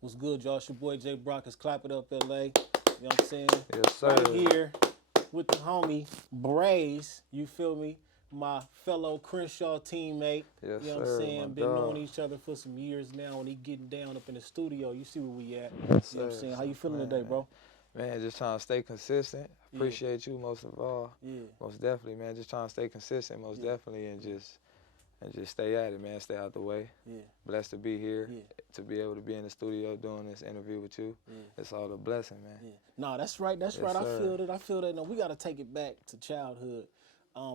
What's good, y'all? It's your boy J.Brock. It's Clapitup LA. You know what I'm saying? Yes, sir. Right here with the homie Br5ze. You feel me? My fellow Crenshaw teammate. Yes, you know what sir, I'm saying? my Been dog. knowing each other for some years now, and he getting down up in the studio. You see where we at. Yes, You know what I'm sir. saying? How you feeling Man, today, bro? Man, just trying to stay consistent. Appreciate you most of all. Yeah. Most definitely, man. Just trying to stay consistent, most definitely, and just stay at it, man. Stay out the way. Yeah. Blessed to be here, Yeah. to be able to be in the studio doing this interview with you. Yeah. It's all a blessing, man. Yeah. No, that's right. That's Yes, right. I sir. feel that. I feel that. No, we got to take it back to childhood.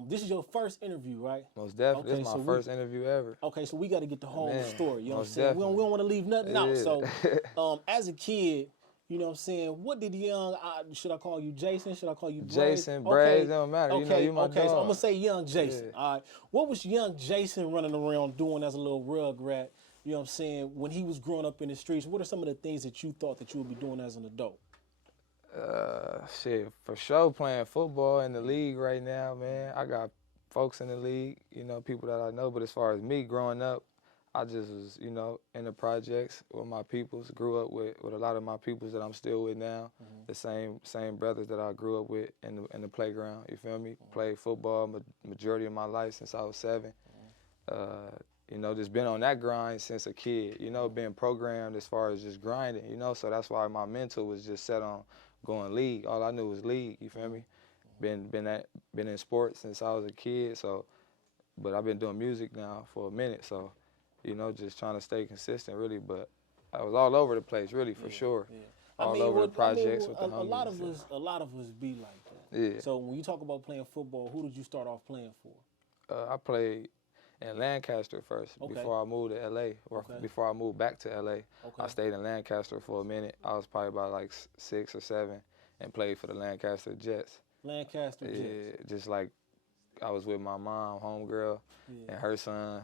This is your first interview, right? Most definitely. Okay, This is so my first interview ever. Okay, so we got to get the whole Man, story. You know what I'm most saying? We don't want to leave nothing out. Yeah. So, as a kid, you know what I'm saying? What did young? Should I call you Jason? Should I call you Br5ze? Jason, Br5ze, don't matter. You know, you my okay. dog. So I'm gonna say young Jason. Yeah. All right. What was young Jason running around doing as a little rugrat? You know what I'm saying? When he was growing up in the streets, what are some of the things that you thought that you would be doing as an adult? Shit, for sure playing football in the league right now, man. I got folks in the league, you know, people that I know, but as far as me growing up, I just was, you know, in the projects with my peoples, grew up with a lot of my peoples that I'm still with now, the same brothers that I grew up with in the playground, you feel me? Played football majority of my life since I was 7. You know, just been on that grind since a kid, you know, being programmed as far as just grinding, you know, so that's why my mental was just set on going league. All I knew was league, you feel me? Been in sports since I was a kid, so, but I've been doing music now for a minute, so, you know, just trying to stay consistent, really. But I was all over the place, really, for sure. Yeah. All over the projects with the a lot homies. of us be like that. Yeah. So when you talk about playing football, who did you start off playing for? I played in Lancaster first before I moved to LA, or before I moved back to LA. I stayed in Lancaster for a minute. I was probably about like 6 or 7 and played for the Lancaster Jets. Lancaster Jets. Yeah, just like I was with my mom, homegirl, and her son,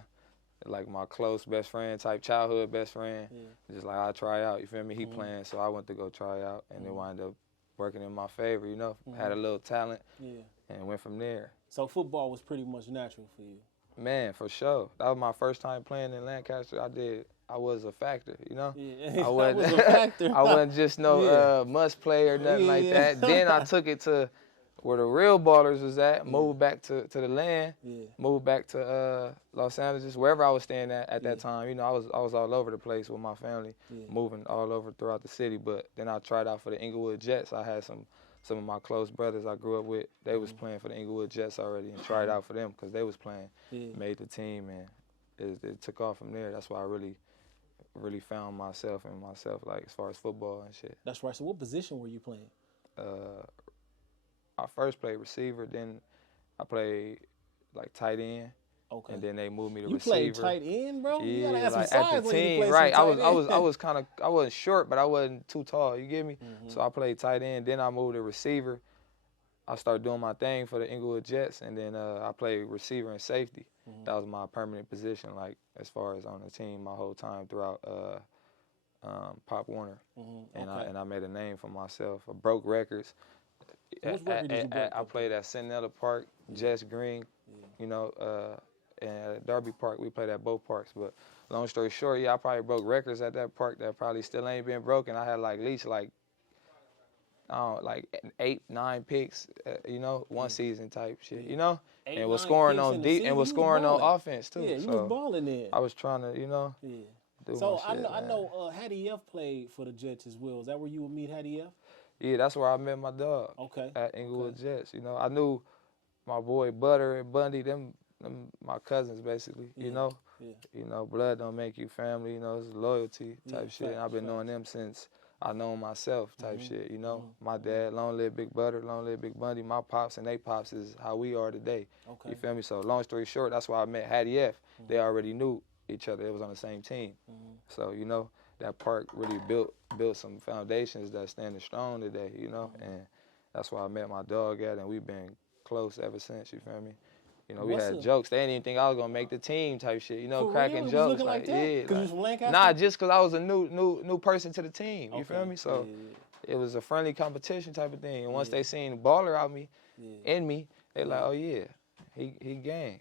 like my close best friend type, childhood best friend. Just like I try out, you feel me? He playing, so I went to go try out, and it wound up working in my favor, you know? Had a little talent, and went from there. So football was pretty much natural for you? Man, for sure. That was my first time playing in Lancaster. I was a factor, you know? Yeah, I wasn't, was a factor. I wasn't just no must play or nothing like that. Then I took it to where the real ballers was at, moved back to the land, moved back to Los Angeles, wherever I was staying at that time. You know, I was all over the place with my family, moving all over throughout the city. But then I tried out for the Inglewood Jets. I had some of my close brothers I grew up with. They was playing for the Inglewood Jets already, and tried out for them because they was playing, made the team, and it took off from there. That's why I really found myself like as far as football and shit. That's right. So what position were you playing? I first played receiver, then I played like tight end, and then they moved me to receiver. You played tight end, bro? Yeah, you gotta have like some size at the when you team, play right? some tight I was kind of, I wasn't short, but I wasn't too tall. You get me? So I played tight end. Then I moved to receiver. I started doing my thing for the Inglewood Jets, and then I played receiver and safety. That was my permanent position, like as far as on the team my whole time throughout Pop Warner, and I made a name for myself. I broke records. What record did you break? I played at Centinela Park, Jess Green, you know, and at Derby Park. We played at both parks. But long story short, I probably broke records at that park that probably still ain't been broken. I had like at least like 8, 9 picks, you know, one season type shit, you know, and was scoring on deep and was scoring on offense too. Yeah, you so was balling there. I was trying to, you know. Do so my shit, I know Hattie F played for the Jets as well. Is that where you would meet Hattie F? Yeah, that's where I met my dog. Okay. At Inglewood Jets, you know. I knew my boy Butter and Bundy, them my cousins basically, you know. You know, blood don't make you family, you know, it's loyalty type shit. And I've been knowing them since I know myself type shit, you know. My dad, long live Big Butter, long live Big Bundy. My pops and they pops is how we are today. You feel me? So long story short, that's why I met Hattie F. They already knew each other. It was on the same team. So, you know, that park really built some foundations that's standing strong today, you know, and that's why I met my dog at, and we've been close ever since, you feel me? You know, we had jokes. They didn't even think I was gonna make the team type shit, you know, cracking jokes. Like that? Yeah. Cause you was from Lancaster? Nah, just cause I was a new person to the team, you feel me? So it was a friendly competition type of thing. And once they seen the baller out me, in me, they like, oh yeah, he gang.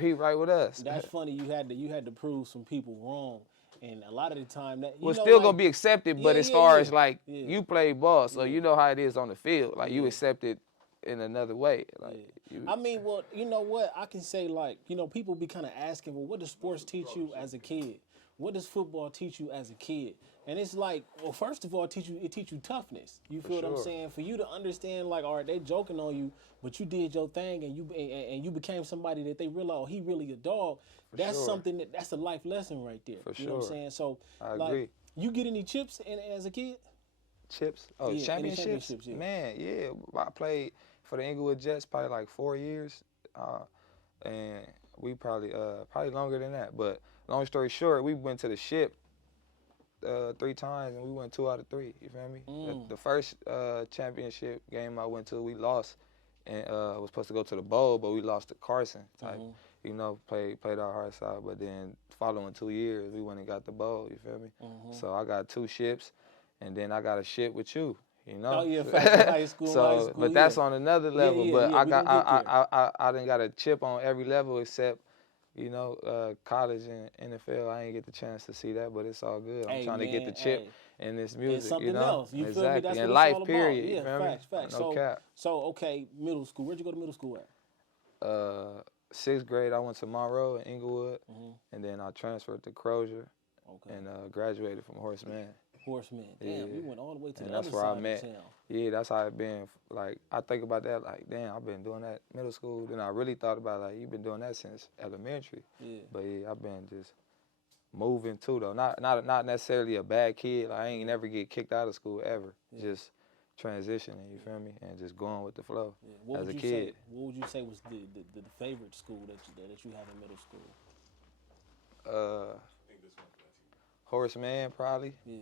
he right with us. That's funny. You had to prove some people wrong. And a lot of the time that Well, still gonna be accepted, but Yeah, as yeah, far yeah. as like Yeah. you play ball, so you know how it is on the field. Like you Yeah. accepted in another way. Like you, I mean, well, you know what? I can say, like, you know, people be kind of asking, well, what does sports teach you as a kid? What does football teach you as a kid? And it's like, well, first of all, it teach you toughness. You feel what I'm sure. saying? For you to understand, like, all right, they joking on you, but you did your thing, and you became somebody that they realize, oh, he really a dog. That's sure. something that's a life lesson right there. For you know what I'm sure. saying? So, I like, agree. you get any chips as a kid? Chips? Oh, Yeah, any championships? championships, yeah. Man, yeah. I played for the Inglewood Jets probably like 4 years, and we probably longer than that. But long story short, we went to the ship 3 times, and we won 2 out of 3. You feel me? The first championship game I went to, we lost, and was supposed to go to the bowl, but we lost to Carson type. You know, played our hearts out. But then following 2 years, we went and got the bowl. You feel me? So I got 2 ships, and then I got a ship with you. You know? Oh yeah, fact, high school, So, high school. but that's on another level. yeah, but yeah, we gonna get there. I done got a chip on every level except, you know, college and NFL. I ain't get the chance to see that, but it's all good. I'm Hey, trying to get the man, chip hey. in this It's music. something You know? else. You exactly. feel me? That's in what life, it's all period. about. You feel Facts, me? facts. No cap. So okay, middle school. Where'd you go to middle school at? 6th grade, I went to Monroe in Inglewood, and then I transferred to Crozier, and graduated from Horseman. Horseman. Damn, you went all the way to And the that's other where I side met. of town. Yeah, that's how it been. Like, I think about that, like, damn, I've been doing that middle school. Then I really thought about, like, you've been doing that since elementary. Yeah. But yeah, I've been just moving too, though. Not necessarily a bad kid. Like, I ain't never get kicked out of school ever. Just transitioning, you feel me? And just going with the flow as a kid. What would you say was the favorite school that you have in middle school? Horseman, probably. Yeah.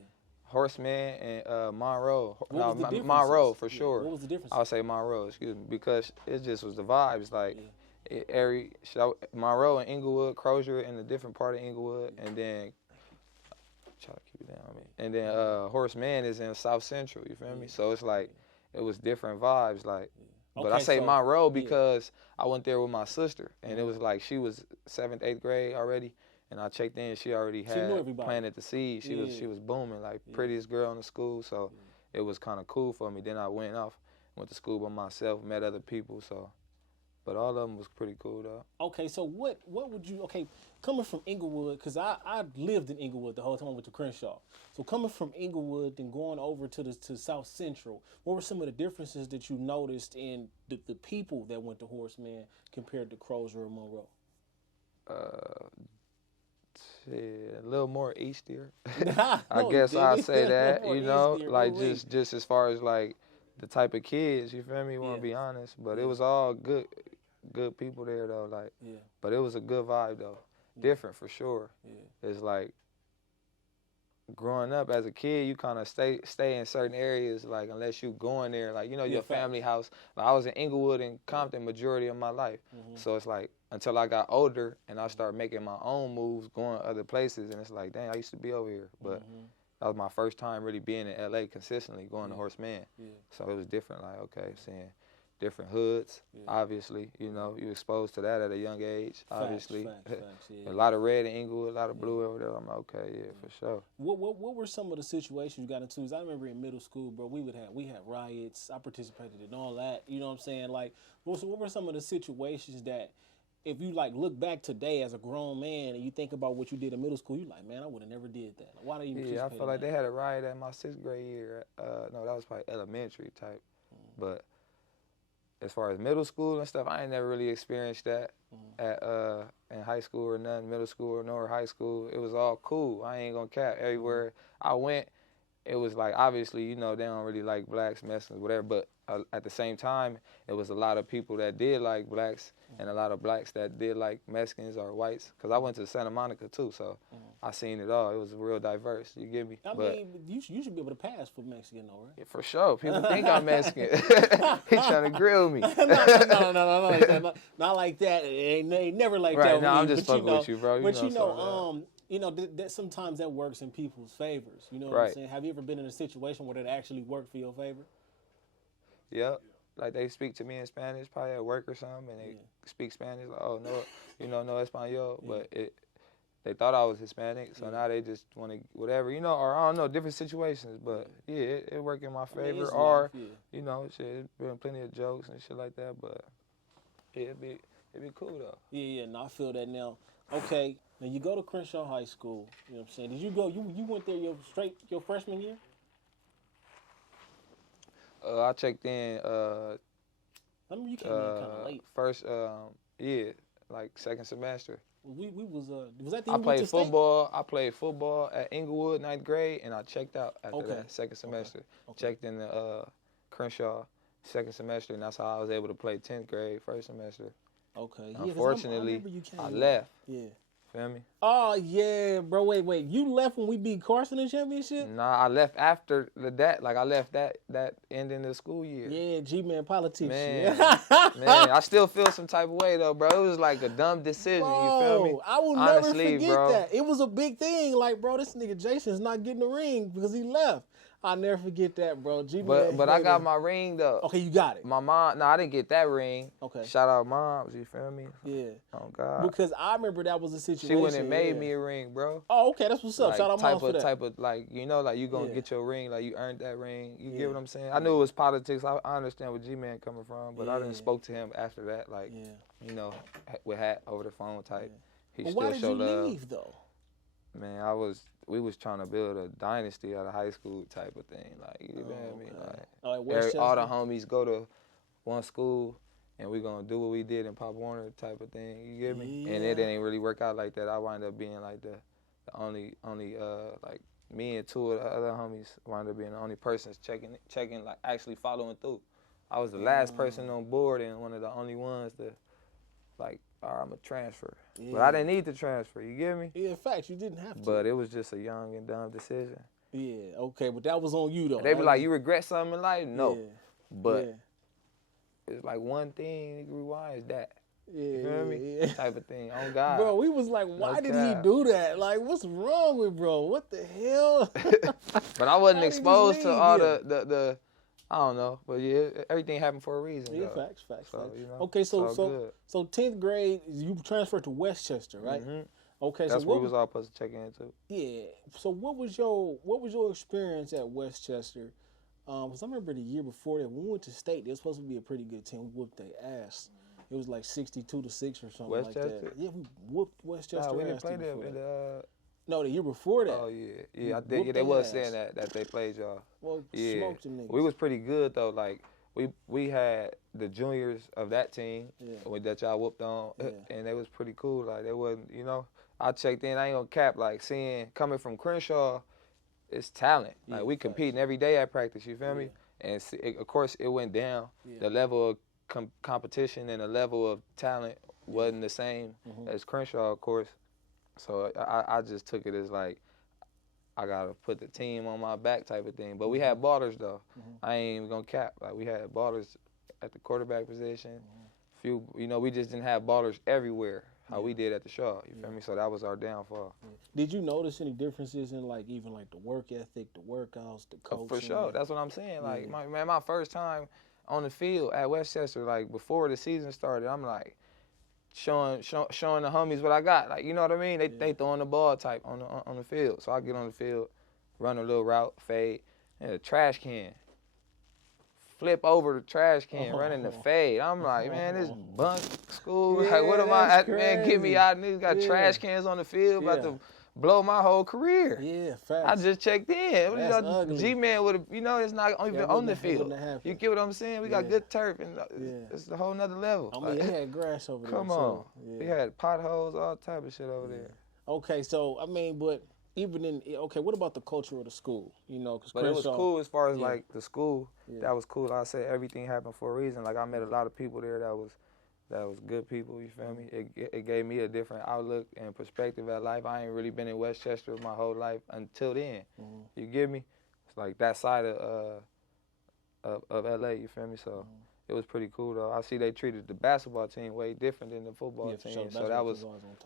Horseman and Monroe. What was the differences? Monroe for sure. What was the difference? I would say Monroe, excuse me, because it just was the vibes. Like Monroe and Inglewood, Crozier in a different part of Inglewood, and then try to keep it down. And then Horseman is in South Central. You feel me? So it's like it was different vibes. Like, but I say Monroe because I went there with my sister, and it was like she was 7th, 8th grade already. And I checked in, she already had planted the seed. She was booming, like prettiest girl in the school. So it was kind of cool for me. Then I went to school by myself, met other people. So, but all of them was pretty cool though. Okay, so what would you coming from Inglewood, because I lived in Inglewood the whole time I went to Crenshaw. So coming from Inglewood and going over to South Central, what were some of the differences that you noticed in the people that went to Horseman compared to Crozier or Monroe? Yeah, a little more eastier. I I guess I'd say that, you know, like just as far as like the type of kids, you feel me? You want to be honest, but it was all good people there though, like. But it was a good vibe though, different for sure. It's like growing up as a kid, you kind of stay in certain areas, like unless you going there, like you know your family house. Like I was in Inglewood and Compton majority of my life, so it's like until I got older and I started making my own moves, going other places, and it's like, dang, I used to be over here, but that was my first time really being in LA consistently, going to Horseman. So it was different, like okay, seeing different hoods, obviously, you know, you exposed to that at a young age, obviously. Facts, A lot of red in Inglewood, a lot of blue over there. I'm like, okay, for sure. What were some of the situations you got into? 'Cause I remember in middle school, bro, we had riots. I participated in all that. You know what I'm saying? Like, what were some of the situations that, if you like look back today as a grown man and you think about what you did in middle school, you like, man, I would have never did that. Like, why didn't you participate? I feel like they had a riot at my 6th grade year. No, that was probably elementary type. But as far as middle school and stuff, I ain't never really experienced that in high school or nothing, middle school nor high school. It was all cool. I ain't gonna cap. Everywhere I went, it was like, obviously, you know, they don't really like blacks, Mexicans, whatever, but at the same time, it was a lot of people that did like blacks and a lot of blacks that did like Mexicans or whites, because I went to Santa Monica too, so I seen it all. It was real diverse, you get me? I mean, you should be able to pass for Mexican though, right? Yeah, for sure. People think I'm Mexican. He trying to grill me. No, not like that. It ain't never like that. Right, no, I'm just fucking with you, bro. You know, that sometimes that works in people's favors. You know what I'm saying? Have you ever been in a situation where that actually worked for your favor? Yep. Like they speak to me in Spanish, probably at work or something, and they speak Spanish. Like, oh no, you know, no Espanol, but they thought I was Hispanic, so now they just want to whatever, you know, or I don't know, different situations. But yeah, it worked in my favor. Or you know, shit, it's been plenty of jokes and shit like that. But yeah, it'd be cool though. Yeah, no, I feel that now. Okay, now you go to Crenshaw High School. You know what I'm saying? Did you go? You went there your freshman year? I checked in. I remember you came in kind of late. First, like second semester. Was that the I played football. I played football at Inglewood, 9th grade, and I checked out after that second semester. Checked in the Crenshaw second semester, and that's how I was able to play 10th grade first semester. Okay. Unfortunately, I left. Yeah. Feel me? Oh yeah, bro. Wait. You left when we beat Carson in the championship? Nah, I left after that. Like I left that ending of the school year. Yeah, G-man politics. Man, man, I still feel some type of way though, bro. It was like a dumb decision. Bro, you feel me? I will Honestly, never forget bro. that. It was a big thing. Like, bro, this nigga Jason's not getting the ring because he left. I'll never forget that, bro. But I got my ring though. Okay, you got it. My mom, I didn't get that ring. Okay. Shout out moms, you feel me? Yeah. Oh God. Because I remember that was a situation. She went and made me a ring, bro. Oh, okay, that's what's up. Like, Shout out mom for that. Type of like, you know, like you gonna get your ring, like you earned that ring. You get what I'm saying? I knew it was politics. I understand where G-Man coming from, but I didn't spoke to him after that, like, you know, with hat over the phone type. He But still why did showed you love. leave though? Man, we was trying to build a dynasty out of high school type of thing. Like, you know what I mean? Like, all the homies go to one school and we gonna do what we did in Pop Warner type of thing. You get me? Yeah. And it didn't really work out like that. I wound up being like the only like me and two of the other homies wound up being the only persons checking like actually following through. I was the last person on board and one of the only ones to like, all right, I'm a transfer. Yeah. But I didn't need to transfer, you get me? Yeah, in fact, you didn't have to. But it was just a young and dumb decision. Yeah, okay, but that was on you though. They be like, you regret something in life? No. Yeah. But it's like one thing, rewind is that. Yeah, you feel me? Type of thing. Oh God. Bro, we was like, why did he do that? Like, what's wrong with bro? What the hell? But I wasn't exposed to all the I don't know, but yeah, everything happened for a reason. Yeah, though. facts. So, you know, okay, so 10th grade, you transferred to Westchester, right? Mm-hmm. Okay, that's so what we was all supposed to check into. Yeah. So what was your experience at Westchester? Because I remember the year before that when we went to state, they were supposed to be a pretty good team. We whooped their ass. It was like 62-6 or something like that. Yeah, we whooped Westchester. We didn't play them in the. No, the year before that. Oh yeah. I think they was saying that they played y'all. Well, smoked them niggas. We was pretty good though. Like we had the juniors of that team that y'all whooped on, and they was pretty cool. Like they wasn't, you know. I checked in. I ain't gonna cap. Like coming from Crenshaw, it's talent. Like we competing every day at practice. You feel me? And of course it went down. The level of competition and the level of talent wasn't the same as Crenshaw, of course. So I just took it as like I gotta put the team on my back type of thing. But we had ballers though. I ain't even gonna cap. Like we had ballers at the quarterback position. Few, you know, we just didn't have ballers everywhere. How we did at the Shaw, you feel me? So that was our downfall. Did you notice any differences in like even like the work ethic, the workouts, the coaching? For sure, that's what I'm saying. Like my first time on the field at Westchester, like before the season started, I'm like showing the homies what I got. Like, you know what I mean? They throwing the ball type on the field. So I get on the field, run a little route, fade, and a trash can. Flip over the trash can, running the fade. I'm like, man, this bunk school. Like, what am I? Man, get me out. Niggas got trash cans on the field, about to blow my whole career. Yeah, facts. I just checked in. That's ugly. G-Man would have, you know, it's not even on the field. You get what I'm saying? We got good turf, and it's a whole nother level. I mean, they had grass over there. Come on. We had potholes, all type of shit over there. Okay, so, I mean, but even in, what about the culture of the school? You know, because it was cool as far as like the school. That was cool. Like I said, everything happened for a reason. Like I met a lot of people there that was good people. You feel me? It gave me a different outlook and perspective at life. I ain't really been in Westchester my whole life until then. You get me? It's like that side of LA. You feel me? So. It was pretty cool though. I see they treated the basketball team way different than the football team. Sure. So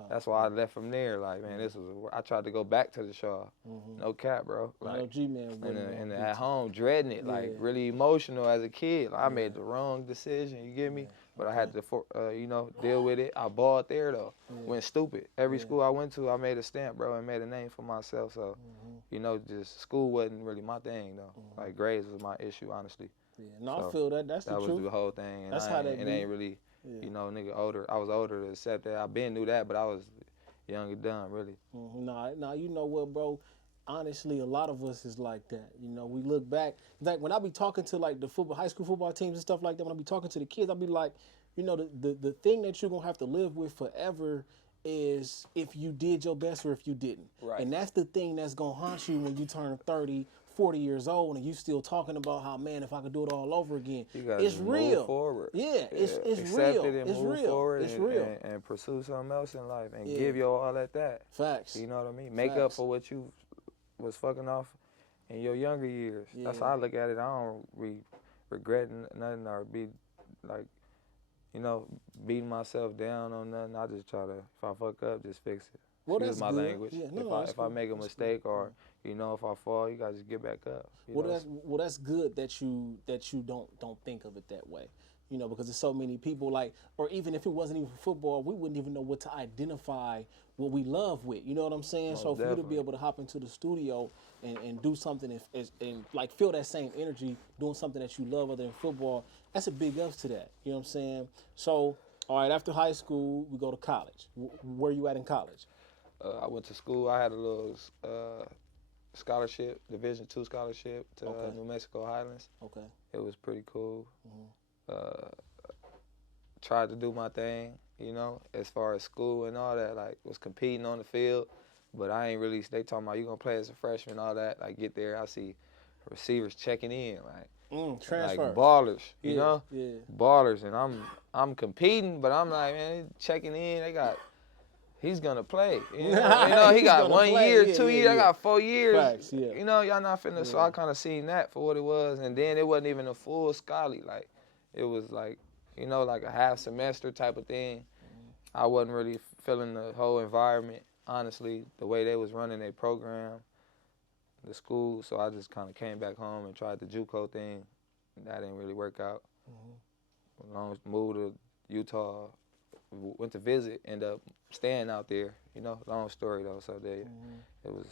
that's why I left from there. Like, man, I tried to go back to the Shaw. No cap, bro. Like, G-Man. And at home, dreading it, like really emotional as a kid. Like, I made the wrong decision. You get me? but I had to, you know, deal with it. I balled there though. Went stupid. Every school I went to, I made a stamp, bro, and made a name for myself. So, you know, just school wasn't really my thing though. Like grades was my issue, honestly. Yeah, no, So I feel that. That's the truth. that was the whole thing, and That's how that it ain't really, you know, nigga older. I was older to accept that. I been knew that, but I was young and dumb, really. Nah, you know what, bro? Honestly, a lot of us is like that. You know, we look back. Like when I be talking to like the high school football teams and stuff like that, when I be talking to the kids, I be like, you know, the thing that you're gonna have to live with forever is if you did your best or if you didn't. Right. And that's the thing that's gonna haunt you when you turn 30, 40 years old and you still talking about how, man, if I could do it all over again. It's real. Move forward. Yeah, it's Accept real. It and it's move real. forward it's and, real. And pursue something else in life and give your all at that. Facts. You know what I mean? Make up for what you was fucking off in your younger years. That's how I look at it. I don't regret nothing or be like, you know, beating myself down on nothing. I just try to, if I fuck up, just fix it. Well, Excuse my good. language. Yeah, if I make a mistake or, you know, if I fall, you gotta just get back up. That's good that you don't think of it that way. You know, because there's so many people like, or even if it wasn't even football, we wouldn't even know what to identify what we love with. You know what I'm saying? So for you to be able to hop into the studio and do something and like feel that same energy doing something that you love other than football, that's a big ups to that. You know what I'm saying? So, all right, after high school, we go to college. Where you at in college? I went to school. I had a little scholarship, Division II scholarship to New Mexico Highlands. Okay. It was pretty cool. Tried to do my thing, you know, as far as school and all that. Like, was competing on the field, but I ain't really. They talking about you gonna play as a freshman, all that. Like, get there, I see receivers checking in, like ballers, you know, ballers, and I'm competing, but I'm like, man, checking in. He's gonna play. You know, he got 1 year, 2 years. I got 4 years. Facts, You know, y'all not finna. So I kind of seen that for what it was, and then it wasn't even a full scholarly. Like, it was like, you know, like a half semester type of thing. I wasn't really feeling the whole environment, honestly, the way they was running their program, the school. So I just kind of came back home and tried the JUCO thing. That didn't really work out. Moved to Utah. Went to visit, ended up staying out there, you know, long story though, so it was,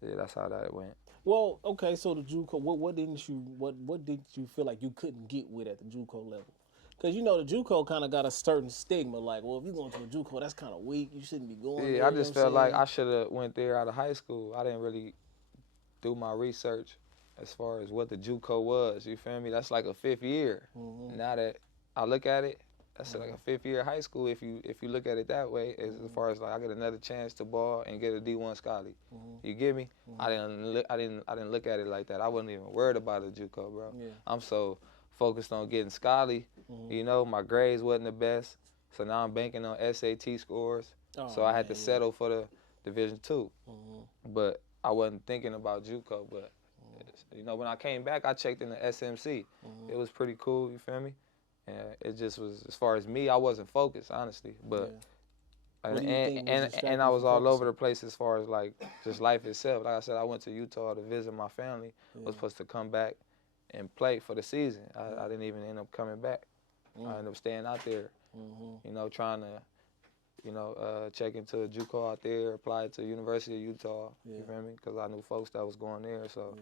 that's how that went. Well, okay, so the JUCO, what did you feel like you couldn't get with at the JUCO level? Because, you know, the JUCO kind of got a certain stigma, like, well, if you're going to a JUCO, that's kind of weak, you shouldn't be going there. Yeah, I just felt like I should have went there out of high school. I didn't really do my research as far as what the JUCO was, you feel me? That's like a 5th year. Now that I look at it, that's like a 5th year high school if you look at it that way, as far as like I get another chance to ball and get a D1 scholarly. You get me? I didn't look at it like that. I wasn't even worried about a JUCO, bro. Yeah. I'm so focused on getting scholarly. You know, my grades wasn't the best, so now I'm banking on SAT scores. So I had to settle for the Division II. But I wasn't thinking about JUCO. But you know, when I came back, I checked in the SMC. It was pretty cool. You feel me? And it just was, as far as me, I wasn't focused, honestly. But and I was all over the place as far as like just life itself. Like I said, I went to Utah to visit my family. I was supposed to come back and play for the season. I didn't even end up coming back. I ended up staying out there, you know, trying to, you know, check into a JUCO out there, apply to University of Utah. You feel me? Because I knew folks that was going there. So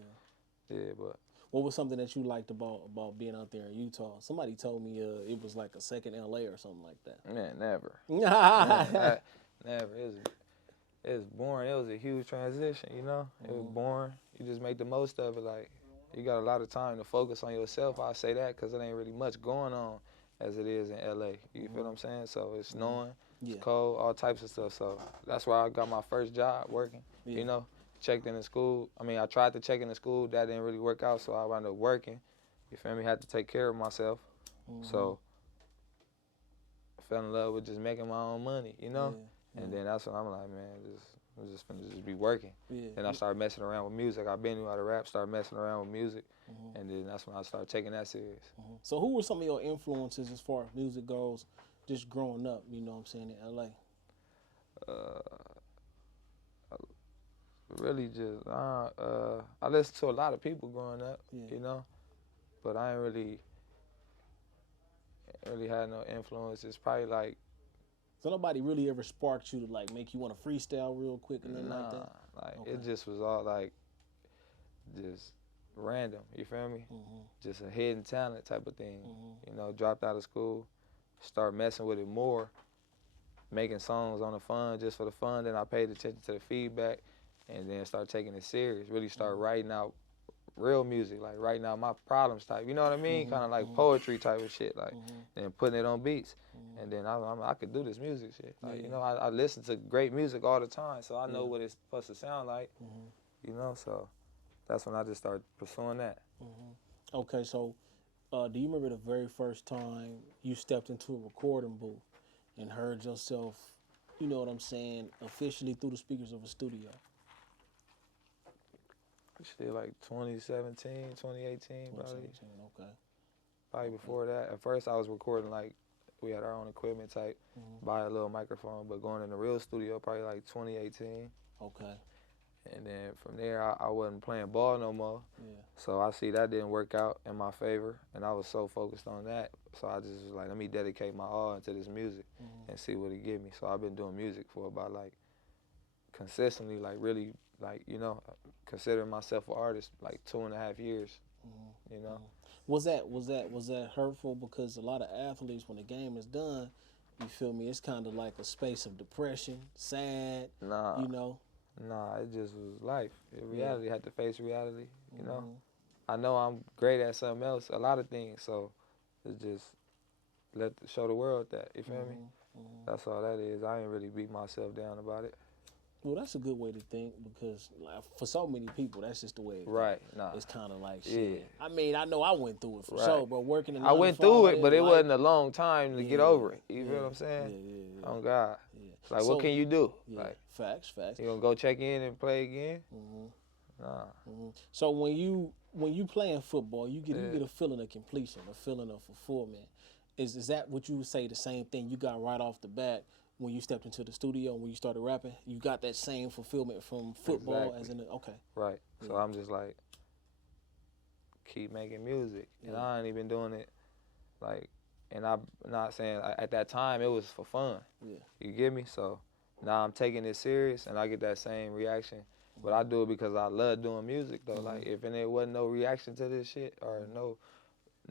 but. What was something that you liked about being out there in Utah? Somebody told me it was like a second LA or something like that. Man, never. Never. It was boring. It was a huge transition, you know? It was boring. You just make the most of it. Like, you got a lot of time to focus on yourself. I say that because it ain't really much going on as it is in LA. You feel what I'm saying? So it's snowing, it's cold, all types of stuff. So that's where I got my first job working, you know? Checked in the school. I mean, I tried to check in the school. That didn't really work out, so I wound up working. You feel me? Had to take care of myself. So I fell in love with just making my own money, you know? And then that's when I'm like, man, I'm just finna just be working. Then I started messing around with music. I've been knew how to rap, started messing around with music. And then that's when I started taking that serious. So who were some of your influences as far as music goes, just growing up, you know what I'm saying, in LA? Really just, I listened to a lot of people growing up, you know, but I ain't really, really had no influence. It's probably like, So nobody really ever sparked you to like make you want to freestyle real quick and nothing like that? like Okay. it just was all like just random, you feel me? Mm-hmm. Just a hidden talent type of thing. Mm-hmm. You know, dropped out of school, start messing with it more, making songs on the fun, just for the fun. Then I paid attention to the feedback and then start taking it serious, really start writing out real music, like writing out my problems type, you know what I mean? Mm-hmm. Kind of like Mm-hmm. poetry type of shit, like, Mm-hmm. and putting it on beats. Mm-hmm. And then I could do this music shit. Like, Yeah. you know, I listen to great music all the time, so I know Yeah. what it's supposed to sound like, Mm-hmm. you know, so that's when I just started pursuing that. Mm-hmm. Okay, so do you remember the very first time you stepped into a recording booth and heard yourself, you know what I'm saying, officially through the speakers of a studio? Shit, like 2017, 2018, probably. 2017, okay. Probably before that. At first, I was recording, like, we had our own equipment type, buy a little microphone, but going in the real studio probably like 2018. Okay. And then from there, I wasn't playing ball no more. Yeah. So I see that didn't work out in my favor, and I was so focused on that. So I just was like, let me dedicate my all into this music and see what it give me. So I've been doing music for about, like, consistently, like, really, like, you know, considering myself an artist, like 2.5 years, you know. Was that hurtful? Because a lot of athletes, when the game is done, you feel me, it's kind of like a space of depression, sad, Nah. you know? Nah, it just was life. Reality, had to face reality, you know. I know I'm great at something else, a lot of things, so it's just show the world that, you feel me? That's all that is. I ain't really beat myself down about it. Well, that's a good way to think because like, for so many people, that's just the way it Right, nah. It's kind of like shit. Yeah. I mean, I know I went through it for Right. sure, bro. Working in I went through it, but it wasn't a long time to get over it. You feel what I'm saying? Yeah. Oh, God. Yeah. Like, So- what can you do? Yeah. Like, Facts. you gonna go check in and play again? Nah. So when you playing football, you get a feeling of completion, a feeling of fulfillment. Is that what you would say the same thing you got right off the bat when you stepped into the studio and when you started rapping? You got that same fulfillment from football as in okay. Right. So I'm just like, keep making music. And I ain't even doing it like, and I'm not saying at that time it was for fun. Yeah. You get me? So now I'm taking it serious and I get that same reaction. But I do it because I love doing music though. Like if there wasn't no reaction to this shit or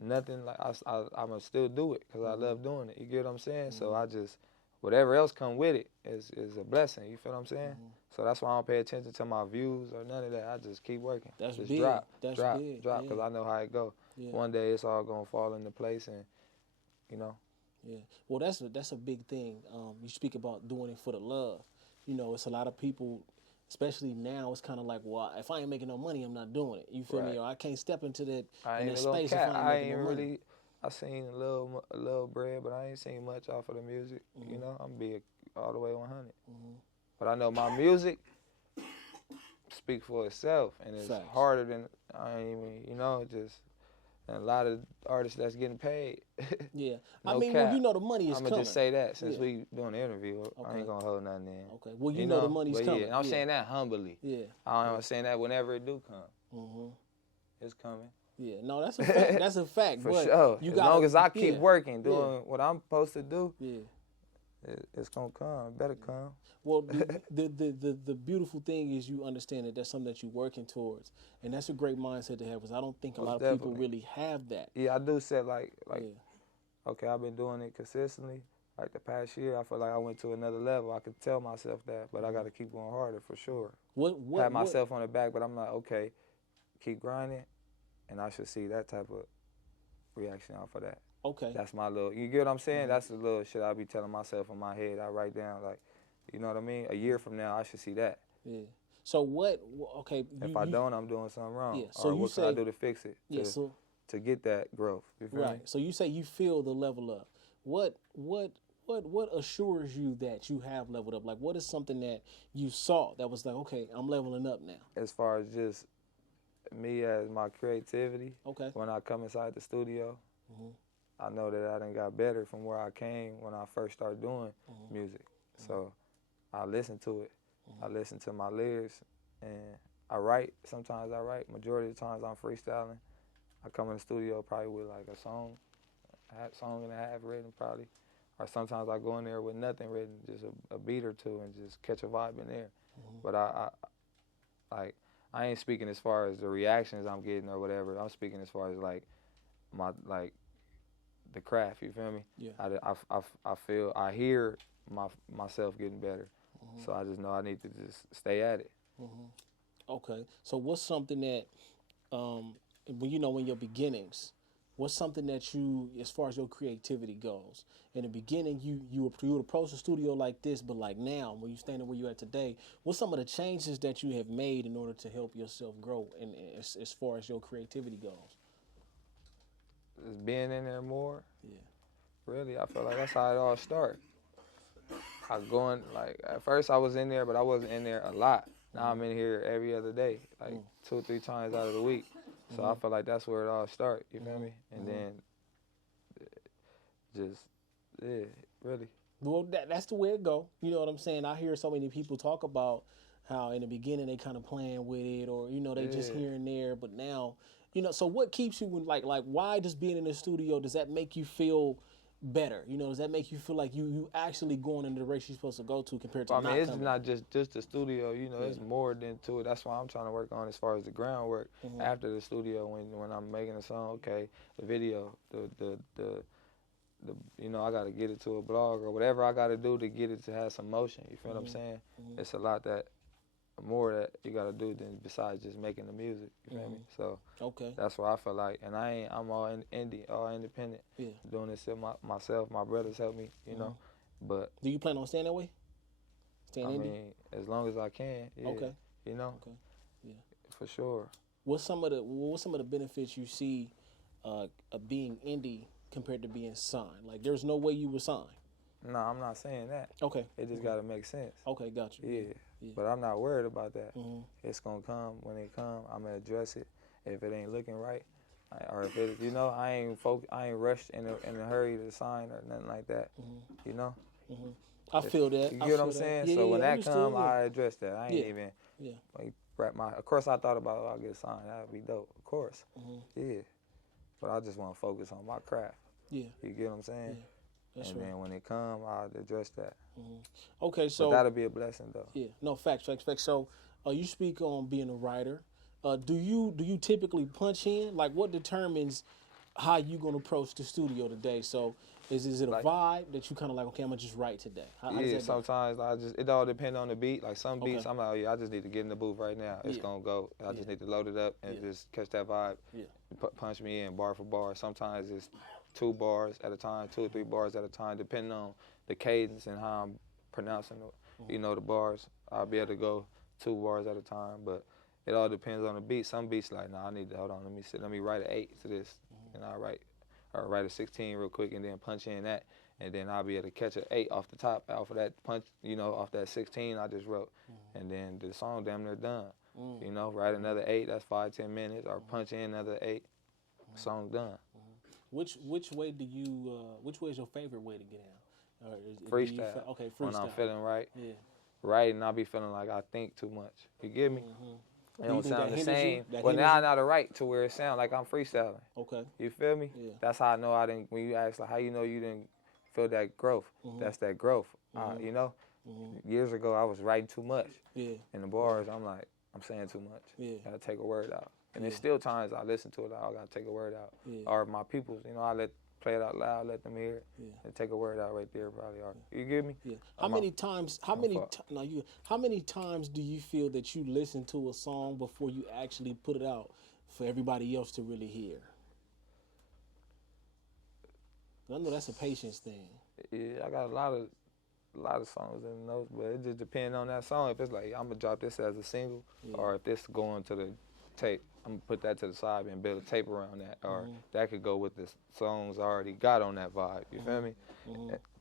nothing, like I'ma still do it because I love doing it. You get what I'm saying? So I just, whatever else come with it is a blessing. You feel what I'm saying? So that's why I don't pay attention to my views or none of that. I just keep working. That's just big. drop, That's drop, big. drop, Yeah. because I know how it go. Yeah. One day it's all gonna fall into place, and you know. Yeah. Well, that's a big thing. You speak about doing it for the love. You know, it's a lot of people, especially now. It's kind of like, well, if I ain't making no money, I'm not doing it. You feel me? Or I can't step into that I in ain't that gonna space if cap. I ain't making no money. Really. I seen a little bread, but I ain't seen much off of the music. You know, I'm be all the way 100. But I know my music speak for itself, and it's Facts. harder than I ain't even. You know, just and a lot of artists that's getting paid. Yeah. No I mean, cap. well, you know the money is I'm coming. gonna just say that since Yeah. we doing the interview, I Okay. ain't gonna hold nothing in. Okay. Well, you know the money's but coming. Yeah, and I'm Yeah. saying that humbly. Yeah. I'm saying that whenever it do come, it's coming. Yeah. No, that's a fact. That's a fact. For but sure. You As gotta, long as I keep yeah. working, doing what I'm supposed to do, Yeah. it's gonna come. It better come. Well, the beautiful thing is you understand that that's something that you're working towards, and that's a great mindset to have. Because I don't think a lot of people definitely. really have that. Yeah, I do set like Yeah. okay, I've been doing it consistently. Like the past year, I feel like I went to another level. I could tell myself that, but I got to keep going harder for sure. Pat myself on the back, but I'm like, okay, keep grinding, and I should see that type of reaction off of that. Okay. That's my little, you get what I'm saying? That's the little shit I be telling myself in my head. I write down, like, you know what I mean? A year from now, I should see that. Yeah. So what? Okay. If I don't, I'm doing something wrong. Yeah, so or you what can I do to fix it? To get that growth. You feel me? Right. So you say you feel the level up. What assures you that you have leveled up? Like, what is something that you saw that was like, okay, I'm leveling up now? As far as just me as my creativity, Okay. when I come inside the studio, I know that I done got better from where I came when I first started doing music. So I listen to it. I listen to my lyrics, and I write. Sometimes I write. Majority of the times I'm freestyling. I come in the studio probably with like a song, song and a half written probably. Or sometimes I go in there with nothing written, just a beat or two and just catch a vibe in there. But I ain't speaking as far as the reactions I'm getting or whatever. I'm speaking as far as like the craft. You feel me? Yeah. I feel I hear myself getting better. So I just know I need to just stay at it. Okay. So what's something that when in your beginnings, what's something that you, as far as your creativity goes, in the beginning you would approach the studio like this, but like now when you standing where you at today, what's some of the changes that you have made in order to help yourself grow and as far as your creativity goes? Just being in there more. Yeah. Really, I feel like that's how it all started. At first I was in there, but I wasn't in there a lot. Now I'm in here every other day, like 2 or 3 times out of the week. So I feel like that's where it all started, you feel me? And then just, yeah, really. Well, that's the way it go. You know what I'm saying? I hear so many people talk about how in the beginning they kind of playing with it, or they just here and there, but now, so what keeps you when like why does being in the studio, does that make you feel better? Does that make you feel like you actually going in the direction you're supposed to go to compared to it's not just the studio, it's more than to it. That's why I'm trying to work on as far as the groundwork after the studio when I'm making a song, okay, the video, the I got to get it to a blog or whatever I got to do to get it to have some motion. You feel what I'm saying? It's a lot more that you got to do than besides just making the music. You feel me? So that's why I feel like, and I'm all indie, all independent. Yeah. Doing this myself. My brothers help me, But do you plan on staying that way? Staying indie? I mean, as long as I can. Yeah, Okay. Okay. Yeah. For sure. What's some of the benefits you see of being indie compared to being signed? Like, there's no way you would sign. No, I'm not saying that. Okay. It just got to make sense. Okay, got you. Yeah. But I'm not worried about that. It's going to come when it comes. I'm going to address it. If it ain't looking right, or if it, I ain't rushed in a hurry to sign or nothing like that, I feel that. You get what I'm saying? Yeah, so when that comes, I address that. I ain't even of course I thought about, I'll get signed. That would be dope, of course. Yeah. But I just want to focus on my craft. Yeah. You get what I'm saying? Yeah. That's right. Then when it comes, I'll address that. Okay, so. But that'll be a blessing, though. Yeah, no, facts. So you speak on being a writer. Do you typically punch in? Like, what determines how you going to approach the studio today? So is it a vibe that you kind of like, okay, I'm going to just write today? How sometimes it all depends on the beat. Like some beats, I'm like, oh yeah, I just need to get in the booth right now. It's going to go. I just need to load it up and just catch that vibe. Yeah. Punch me in bar for bar. Sometimes it's 2 bars at a time, 2 or 3 bars at a time, depending on the cadence and how I'm pronouncing the bars. I'll be able to go 2 bars at a time, but it all depends on the beat. Some beats like, nah, I need to, hold on, let me write an 8 to this, and I'll write a 16 real quick and then punch in that, and then I'll be able to catch an 8 off the top, off of that punch, off that 16 I just wrote, and then the song damn near done. Write another 8, that's 5-10 minutes, or punch in another 8, song done. Which way which way is your favorite way to get out? Freestyle. Okay, freestyle. When I'm feeling right. Yeah. Right, and I'll be feeling like I think too much. You get me? It don't sound the same. Well, now I know to write to where it sounds like I'm freestyling. Okay. You feel me? Yeah. That's how I know I didn't, when you ask, like, how you know you didn't feel that growth? That's that growth. Years ago, I was writing too much. Yeah. In the bars, I'm like, I'm saying too much. Yeah. Gotta take a word out. And there's still times I listen to it, like, I gotta take a word out. Yeah. Or my peoples, I play it out loud, let them hear it, and take a word out right there, probably. You get me? Yeah. How many times do you feel that you listen to a song before you actually put it out for everybody else to really hear? I know that's a patience thing. Yeah, I got a lot of songs in the notes, but it just depends on that song. If it's like, I'm gonna drop this as a single, or if this going to the tape, I'm gonna put that to the side and build a tape around that, or that could go with the songs I already got on that vibe. You feel me?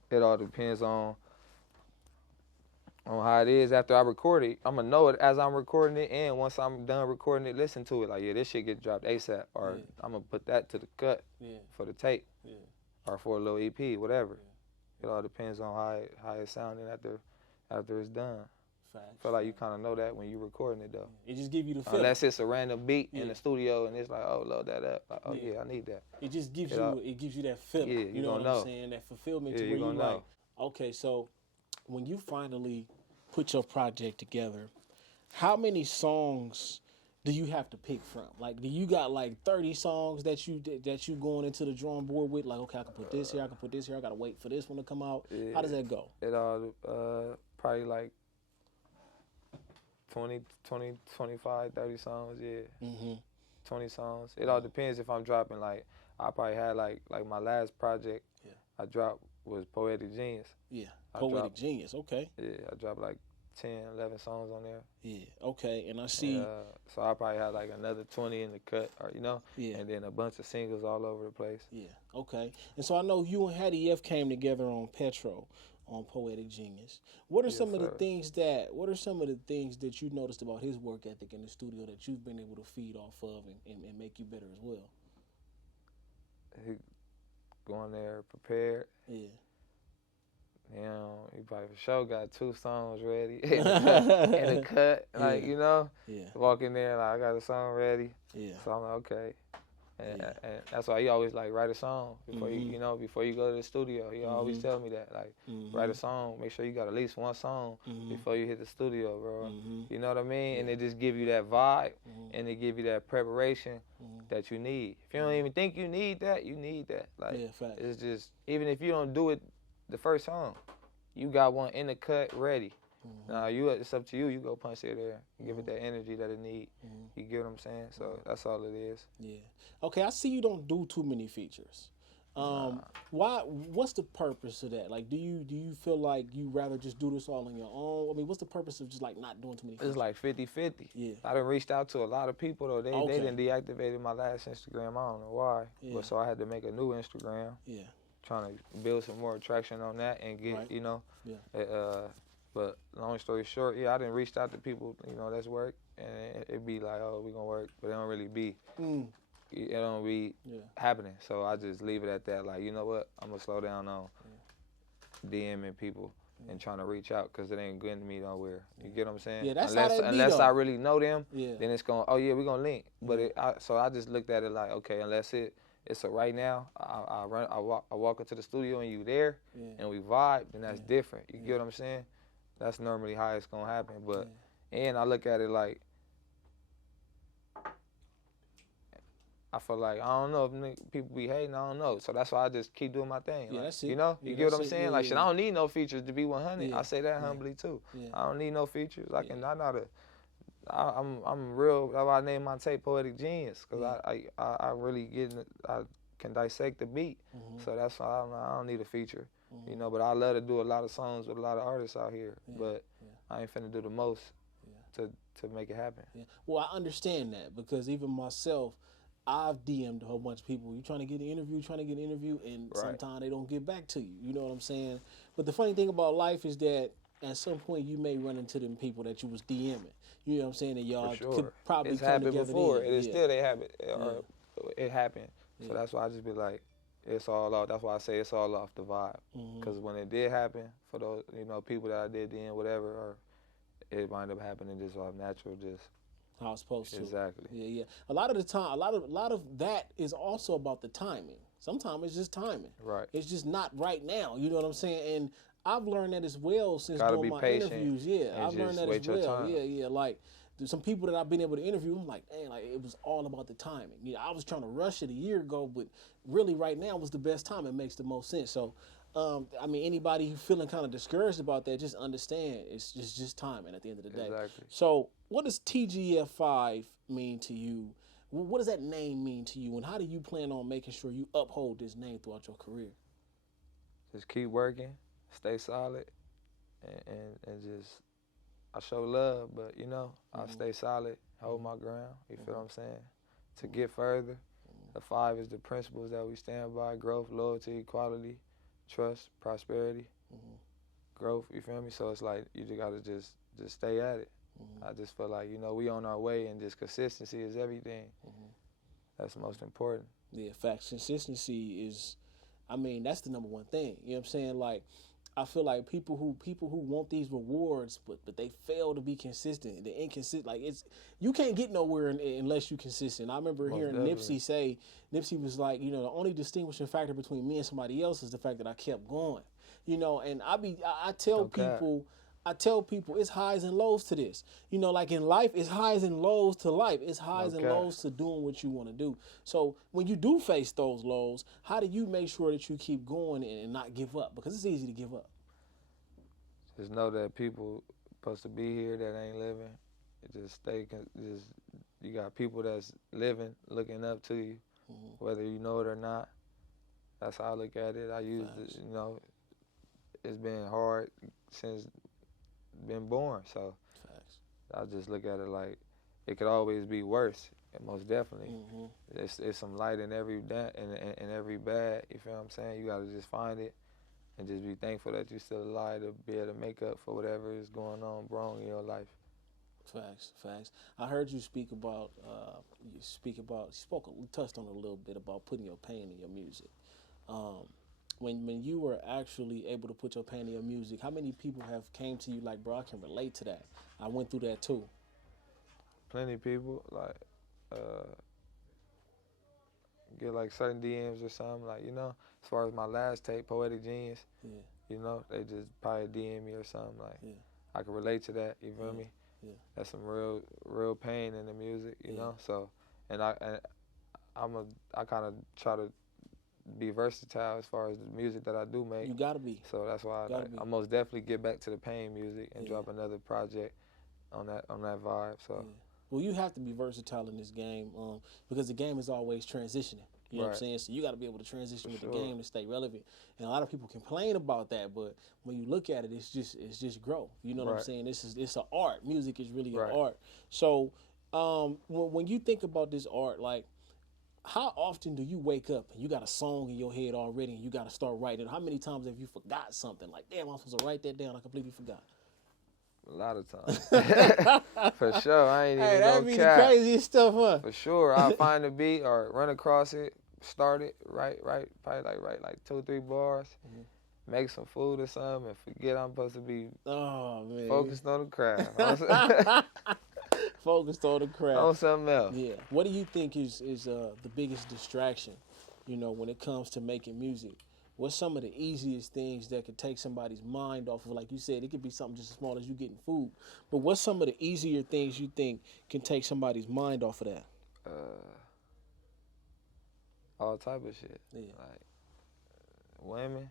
It all depends on how it is after I record it. I'm gonna know it as I'm recording it, and once I'm done recording it, listen to it. Like, yeah, this shit get dropped ASAP, or I'm gonna put that to the cut for the tape, or for a little EP, whatever. It all depends on how it's sounding after it's done. Facts. Feel like you kind of know that when you recording it though. It just give you the feeling. Unless it's a random beat in the studio and it's like, oh, load that up. Like, oh yeah, I need that. It just gives it gives you that feeling. Yeah, you know what I'm saying? That fulfillment to where you like, okay, so when you finally put your project together, how many songs do you have to pick from? Like, do you got like 30 songs that you going into the drawing board with? Like, okay, I can put this here, I can put this here. I gotta wait for this one to come out. Yeah. How does that go? It all probably like 20, 25, 30 songs. Yeah. 20 songs. It all depends if I'm dropping. Like, I probably had like my last project. Yeah. I dropped was Poetic Genius. Yeah. Poetic Genius. Okay. Yeah, I dropped like 10, 11 songs on there. Yeah, okay, and I see. So I probably had like another 20 in the cut, or and then a bunch of singles all over the place. Yeah, okay. And so I know you and Hattie F came together on Petro, on Poetic Genius. What are some of the things that you noticed about his work ethic in the studio that you've been able to feed off of and make you better as well? He going there prepared. Yeah. He probably for sure got 2 songs ready in the cut. Like, walk in there like, I got a song ready. Yeah. So I'm like, okay. And that's why he always like write a song before before you go to the studio. He always tell me that, like, write a song, make sure you got at least one song before you hit the studio, bro. You know what I mean? Yeah. And it just give you that vibe and it give you that preparation that you need. If you don't even think you need that, you need that. Like, it's just, even if you don't do it the first song, you got one in the cut ready. Now it's up to you. You go punch it there, give it that energy that it need. You get what I'm saying? So that's all it is. Yeah. Okay, I see you don't do too many features. Why? What's the purpose of that? Like, do you feel like you rather just do this all on your own? I mean, what's the purpose of just like not doing too many features? It's like 50-50. Yeah. I done reached out to a lot of people though. They done deactivated my last Instagram. I don't know why. Yeah. But so I had to make a new Instagram. Yeah. Trying to build some more traction on that and get, but long story short, I didn't reach out to people, that's work, and it'd be like, oh, we gonna work, but it don't really be, it don't be happening. So I just leave it at that, like, you know what, I'm gonna slow down on DMing people and trying to reach out, because it ain't getting me nowhere. You get what I'm saying? Yeah, that's unless I really know them, then it's going, oh yeah, we gonna link. But so I just looked at it like, okay, unless it's a right now, I walk into the studio and you there, and we vibe, then that's different. You get what I'm saying? That's normally how it's gonna happen. But and I look at it like, I feel like, I don't know if people be hating, I don't know. So that's why I just keep doing my thing. Yeah, like, that's it. You get what I'm saying? Like, shit, I don't need no features to be 100. I say that humbly too. I don't need no features. I'm real. That's why I named my tape Poetic Genius, because I really I can dissect the beat. So that's why I don't need a feature. But I love to do a lot of songs with a lot of artists out here. But I ain't finna do the most to make it happen. Yeah. Well, I understand that, because even myself, I've DM'd a whole bunch of people. You trying to get an interview, and sometimes they don't get back to you. You know what I'm saying? But the funny thing about life is that at some point you may run into them people that you was DMing. You know what I'm saying? And y'all could probably it's come happened together before. Then. It is still they happen. It happened. So that's why I just be like, it's all off. That's why I say it's all off the vibe. Because when it did happen, for those people that I did DM, whatever, or it wind up happening just off natural, just how it's supposed to. Exactly. Yeah. A lot of the time, a lot of that is also about the timing. Sometimes it's just timing. Right. It's just not right now. You know what I'm saying? And I've learned that as well since doing my interviews. Yeah, I've learned that as well. Yeah. Like, there's some people that I've been able to interview, I'm like, dang, like, it was all about the timing. I was trying to rush it a year ago, but really right now was the best time. It makes the most sense. So, anybody who's feeling kind of discouraged about that, just understand it's just timing at the end of the day. Exactly. So what does TGF5 mean to you? What does that name mean to you? And how do you plan on making sure you uphold this name throughout your career? Just keep working, stay solid, and just, I show love, but I stay solid, hold my ground, you feel what I'm saying? To get further, the 5 is the principles that we stand by: growth, loyalty, equality, trust, prosperity, growth, you feel me? So it's like, you just gotta just stay at it. I just feel like, we on our way, and just consistency is everything. That's the most important. Yeah, facts. Consistency is, that's the number one thing. You know what I'm saying? Like, I feel like people who want these rewards, but they fail to be consistent. They're inconsistent. Like you can't get nowhere unless you're consistent. I remember Most hearing definitely. Nipsey say, Nipsey was like, you know, the only distinguishing factor between me and somebody else is the fact that I kept going. You know, and I tell No cap. people. I tell people it's highs and lows to this. You know, like in life, it's highs and lows to life. It's highs No and cap. lows to doing what you want to do. So when you do face those lows, how do you make sure that you keep going and not give up? Because it's easy to give up. Just know that people supposed to be here that ain't living. Just you got people that's living, looking up to you, whether you know it or not. That's how I look at it. I use it, you know, it's been hard since been born, so Facts. I just look at it like it could always be worse, and most definitely. It's some light in every in every bad. You feel what I'm saying? You gotta just find it and just be thankful that you're still alive to be able to make up for whatever is going on wrong in your life. Facts, facts. I heard you speak about you touched on it a little bit about putting your pain in your music. When you were actually able to put your pain in your music, how many people have came to you like, bro, I can relate to that. I went through that too. Plenty of people like get like certain DMs or something, like, you know, as far as my last tape, Poetic Genius, Yeah, you know, they just probably DM me or something, like, yeah, I can relate to that, you feel Yeah, me? yeah. That's some real pain in the music, you Yeah. know? So, and I kind of try to be versatile as far as the music that I do make. You gotta be. So that's why Gotta be. I most definitely get back to the pain music and Yeah. drop another project on that vibe. So Yeah. Well, you have to be versatile in this game because the game is always transitioning. You know what I'm Right. saying? So you got to be able to transition with sure. the game to stay relevant. And a lot of people complain about that, but when you look at it, it's just growth. You know what I'm Right. saying? It's an art. Music is really Right. an art. So when you think about this art, like, how often do you wake up and you got a song in your head already and you got to start writing? How many times have you forgot something? Like, damn, I'm supposed to write that down. I completely forgot. A lot of times. For sure. I ain't Hey, even that'd gonna be cap. the craziest stuff, huh? For sure. I'll find a beat or run across it, start it, write, probably write like 2 or 3 bars, make some food or something, and forget I'm supposed to be Oh man, focused on the craft. focused on the craft. On something else. Yeah. What do you think is the biggest distraction? You know, when it comes to making music, what's some of the easiest things that could take somebody's mind off of? Like you said, it could be something just as small as you getting food. But what's some of the easier things you think can take somebody's mind off of that? All type of shit. Yeah. Like women.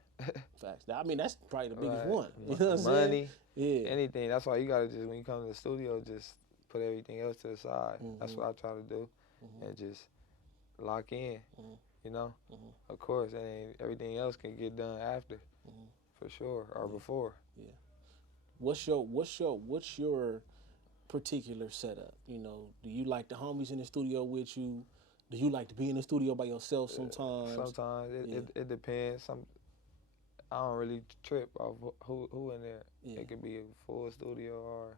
Facts. I mean, that's probably the biggest Right. one. You know what I'm saying? Money. Yeah. Anything. That's why you gotta just, when you come to the studio, just put everything else to the side. That's what I try to do, and just lock in. You know, of course, and everything else can get done after, for sure, or before. Yeah. What's your particular setup? You know, do you like the homies in the studio with you? Do you like to be in the studio by yourself sometimes? Sometimes it depends. I don't really trip off who in there. Yeah. It could be a full studio or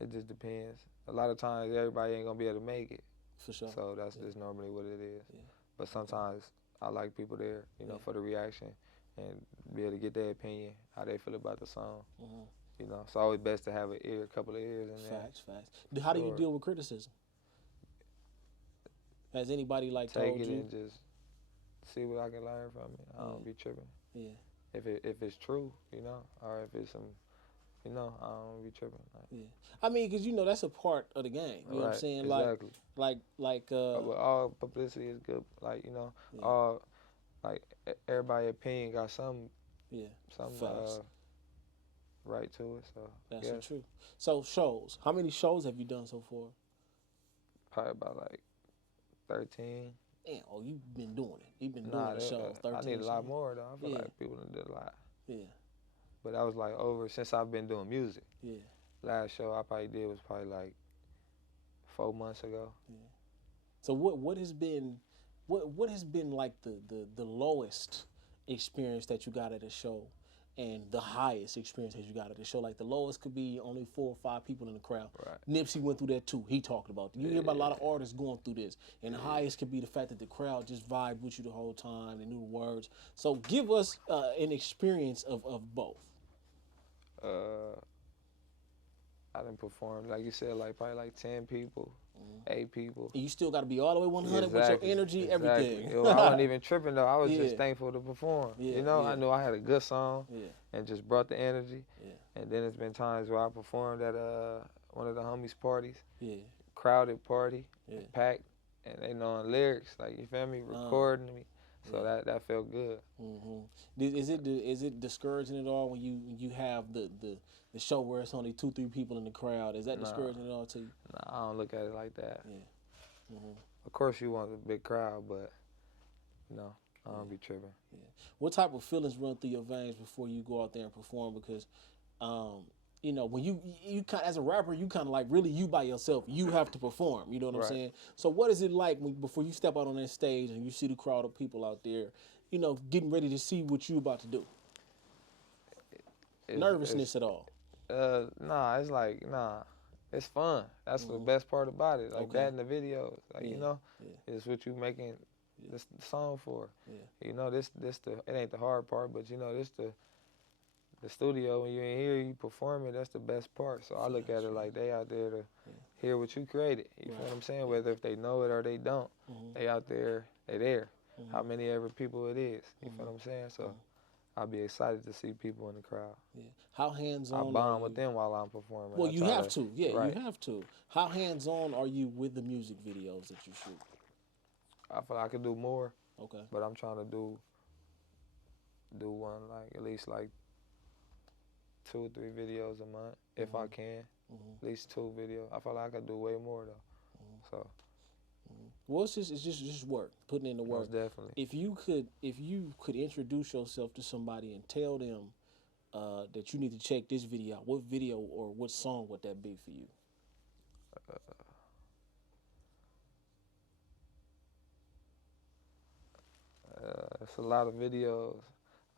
it just depends. A lot of times everybody ain't gonna be able to make it. For sure. So that's just normally what it is. Yeah. But sometimes I like people there, you know, for the reaction and be able to get their opinion, how they feel about the song. You know, it's always best to have a couple of ears in there. Facts. How do you deal with criticism? Has anybody like Take told it you? and just see what I can learn from it. I don't be tripping. Yeah. If it's true, you know, or if it's some, you know, I don't be tripping. Like, Yeah. I mean, because, you know, that's a part of the game. You know what I'm saying? Exactly. But all publicity is good. Like, you know, all, like, everybody's opinion got some right to it. So that's the truth. So shows. How many shows have you done so far? Probably about like 13. Damn, you've been doing it. You've been doing the shows. 13 I need a lot shows. more though. I feel like people done did a lot. Yeah. But that was like over since I've been doing music. Yeah. Last show I probably did was probably like 4 months ago. Yeah. So what has been like the lowest experience that you got at a show, and the highest experience that you got at the show. Like the lowest could be only 4 or 5 people in the crowd. Right. Nipsey went through that too. He talked about that. You hear about a lot of artists going through this. And the highest could be the fact that the crowd just vibed with you the whole time. They knew the words. So give us an experience of both. I done performed, like you said, like probably like 10 people, 8 people. And you still got to be all the way 100 with your energy, everything. I wasn't even tripping though. I was Yeah. just thankful to perform. Yeah, You know, yeah. I knew I had a good song and just brought the energy. Yeah. And then it's been times where I performed at one of the homies' parties, Yeah. crowded party, Yeah. packed, and they knowing lyrics, like you feel me, recording me. So that felt good. Is it discouraging at all when you have the show where it's only 2-3 people in the crowd? Is that discouraging at all to you? Nah, I don't look at it like that. Yeah. Of course you want a big crowd, but no, I don't be tripping. Yeah. What type of feelings run through your veins before you go out there and perform? Because, you know, when you kind as a rapper, you kind of like really you by yourself. You have to perform. You know what I'm saying? So what is it like before you step out on that stage and you see the crowd of people out there, you know, getting ready to see what you about to do? Nervousness at all? Nah, it's like it's fun. That's the best part about it. Like that in the videos, like you know, is what you making this the song for. Yeah. You know, this it ain't the hard part, but you know, this the studio when you in here, you perform it. That's the best part. So I look at it like they out there to hear what you created. You feel what I'm saying? Whether if they know it or they don't, they out there, they there. How many ever people it is. You feel what I'm saying? So. I'll be excited to see people in the crowd. Yeah. How hands-on I bond with them while I'm performing. Well, you have to. Yeah, right. You have to. How hands-on are you with the music videos that you shoot? I feel like I could do more. Okay. But I'm trying to do one, like, at least, like, 2 or 3 videos a month, if I can. At least 2 videos. I feel like I could do way more, though. So. Well, it's just work, putting in the work. Most definitely. If you could introduce yourself to somebody and tell them that you need to check this video out, what video or what song would that be for you? It's a lot of videos.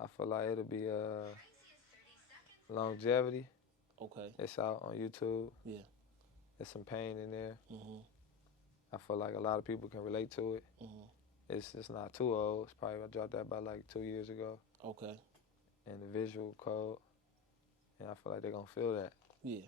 I feel like it'll be Longevity. Okay. It's out on YouTube. Yeah. There's some pain in there. I feel like a lot of people can relate to it. It's not too old. It's probably I dropped that about like 2 years ago. Okay. And the visual code, and I feel like they're gonna feel that. Yeah.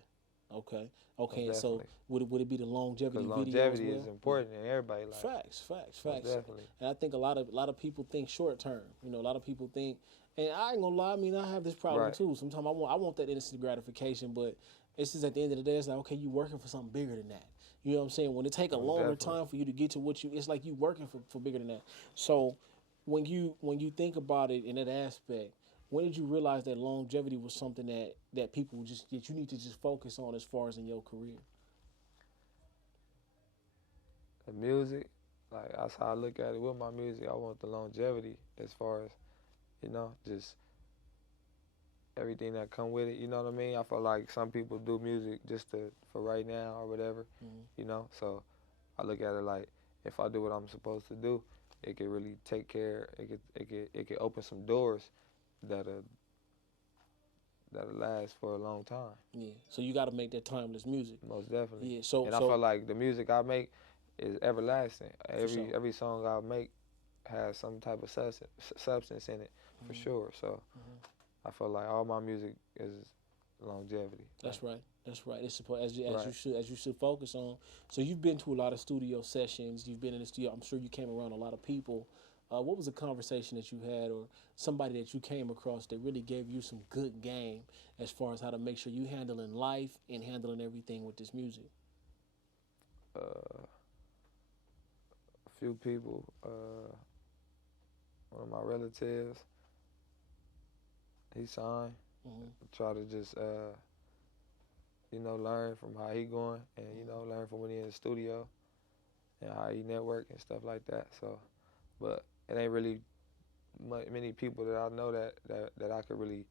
Okay. Okay. And so would it be the longevity video? Longevity is important in everybody's life. Facts. Definitely. And I think a lot of people think short term. You know, a lot of people think, and I ain't gonna lie. I mean, I have this problem too. Sometimes I want that instant gratification, but it's just at the end of the day, it's like, okay, you working for something bigger than that. You know what I'm saying? When it take a longer time for you to get to what it's like you working for bigger than that. So when you think about it in that aspect, when did you realize that longevity was something that people that you need to just focus on as far as in your career? The music, like that's how I look at it with my music. I want the longevity as far as, you know, just everything that come with it, you know what I mean? I feel like some people do music just for right now or whatever, you know? So I look at it like if I do what I'm supposed to do, it could really take care, it could open some doors that'll last for a long time. Yeah, so you got to make that timeless music. Most definitely. Yeah, I feel like the music I make is everlasting. Every song I make has some type of substance in it, for sure. So I feel like all my music is longevity. That's right. It's supposed as you should focus on. So you've been to a lot of studio sessions. You've been in the studio. I'm sure you came around a lot of people. What was a conversation that you had, or somebody that you came across that really gave you some good game as far as how to make sure you handling life and handling everything with this music? A few people. One of my relatives. He signed. Try to just, you know, learn from how he going and, you know, learn from when he in the studio and how he network and stuff like that. So, but it ain't really many people that I know that I could really,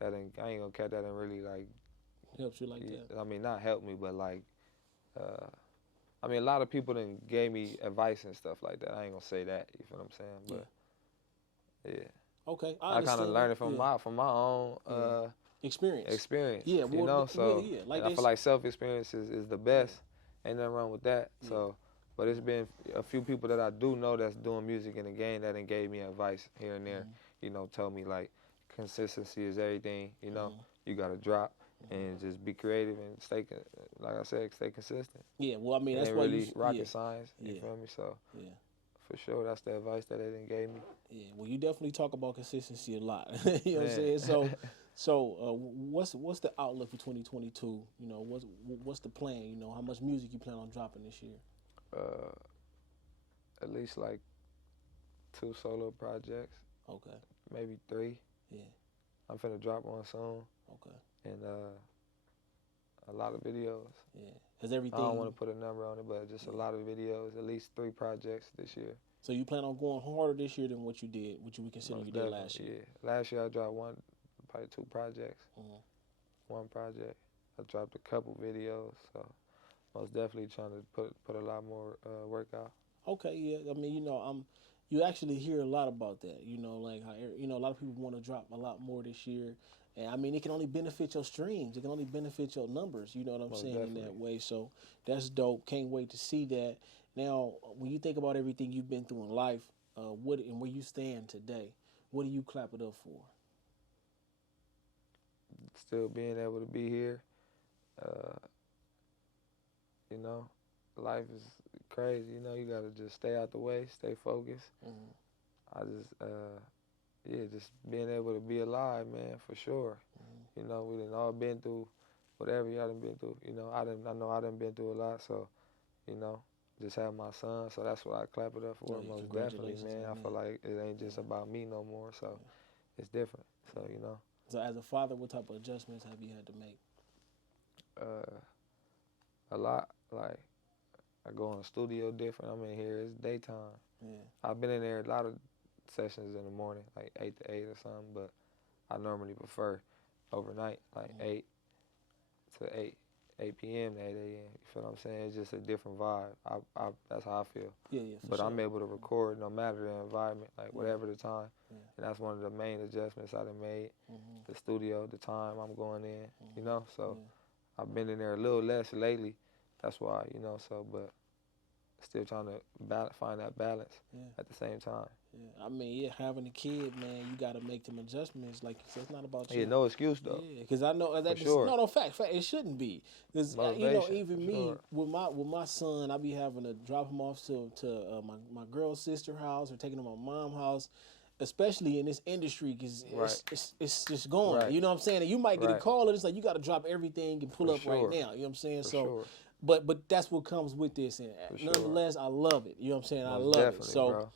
I ain't gonna catch that and really like. Helps you like that? I mean, not help me, but like, I mean, a lot of people gave me advice and stuff like that. I ain't gonna say that, you feel what I'm saying? But, yeah. Okay, I kind of understand learned that. it from my own Experience. you Well, know. So yeah, like and I feel like self experience is the best. Ain't nothing wrong with that. So, but it's been a few people that I do know that's doing music in the game that done gave me advice here and there. You know, told me like consistency is everything. You know, you gotta drop and just be creative and like I said, stay consistent. Yeah, well, I mean, It that's ain't why really rocket science. You feel me? So for sure, that's the advice that they done gave me. Yeah, well, you definitely talk about consistency a lot. You know what I'm saying? So, what's the outlook for 2022? You know, what's the plan? You know, how much music you plan on dropping this year? At least like 2 solo projects. Okay. Maybe 3. Yeah. I'm finna drop one soon. Okay. And a lot of videos. Yeah. Has everything? I don't want to put a number on it, but just a lot of videos. At least 3 projects this year. So you plan on going harder this year than what you would consider Most you did last year? Yeah. Last year I dropped probably 2 projects. 1 project. I dropped a couple videos, so most definitely trying to put a lot more work out. Okay, yeah. I mean, you know, you actually hear a lot about that. You know, like how a lot of people want to drop a lot more this year, and I mean, it can only benefit your streams. It can only benefit your numbers. You know what I'm saying? Definitely. In that way. So that's dope. Can't wait to see that. Now, when you think about everything you've been through in life, and where you stand today, what do you clap it up for? Still being able to be here. You know, life is crazy. You know, you gotta just stay out the way, stay focused. I just, just being able to be alive, man, for sure. You know, we done all been through whatever y'all done been through. You know, I know I done been through a lot, so, you know, just have my son, so that's what I clap it up for, most definitely, man. I feel like it ain't just about me no more, so it's different, so, you know. So as a father, what type of adjustments have you had to make? A lot. Like, I go in the studio different. I'm in here, it's daytime. Yeah. I've been in there a lot of sessions in the morning, like 8 to 8 or something, but I normally prefer overnight, like 8 to 8 p.m. to 8 a.m. You feel what I'm saying? It's just a different vibe. That's how I feel. Yeah, but sure. I'm able to record no matter the environment, like whatever the time. And that's one of the main adjustments I done made. The studio, the time I'm going in, you know? So I've been in there a little less lately. That's why, you know, so, but still trying to find that balance at the same time. Yeah, I mean, having a kid, man, you got to make them adjustments. Like you said, it's not about you. Yeah, no excuse, though. Yeah, because I know that. No, fact, it shouldn't be. Because, you know, even me, with my son, I be having to drop him off to my girl's sister house or taking him to my mom's house, especially in this industry, because it's just going. Right. You know what I'm saying? And you might get a call, and it's like, you got to drop everything and pull up right now. You know what I'm saying? But that's what comes with this, and nonetheless, I love it. You know what I'm saying? I love it. So,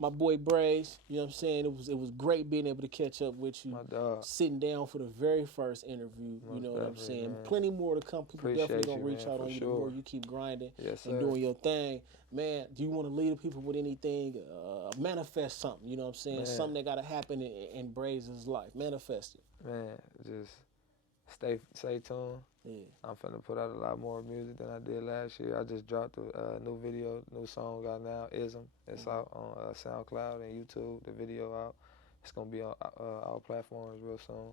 my boy Br5ze, you know what I'm saying? It was great being able to catch up with you, my dog. Sitting down for the very first interview. You know what I'm saying? Man. Plenty more to come. People definitely gonna reach out on you the more you keep grinding and doing your thing. Man, do you want to lead the people with anything? Manifest something. You know what I'm saying? Man. Something that gotta happen in Br5ze's life. Manifest it. Man, just stay tuned. Yeah. I'm finna put out a lot more music than I did last year. I just dropped a new song out now, Ism. It's out on SoundCloud and YouTube. The video out. It's gonna be on all platforms real soon.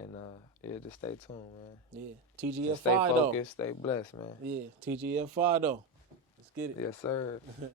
And just stay tuned, man. Yeah, TGF5 stay focused, stay blessed, man. Yeah, TGF5 though. Let's get it. Yes, sir.